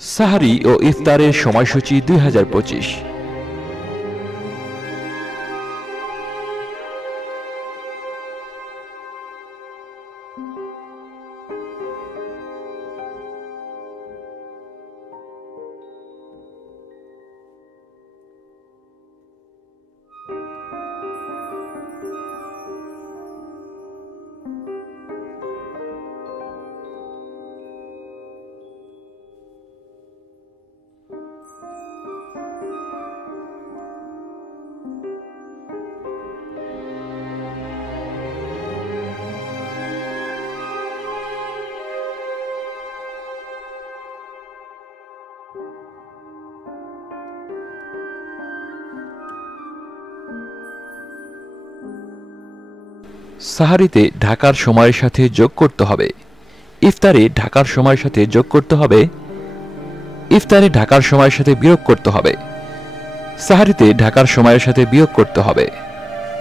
সাহারি ও ইফতারের সময়সূচি 2025। সাহারিতে ঢাকার সময়ের সাথে যোগ করতে হবে, ইফতারে ঢাকার সময়ের সাথে যোগ করতে হবে, ইফতারে ঢাকার সময়ের সাথে বিয়োগ করতে হবে, সাহারিতে ঢাকার সময়ের সাথে বিয়োগ করতে হবে।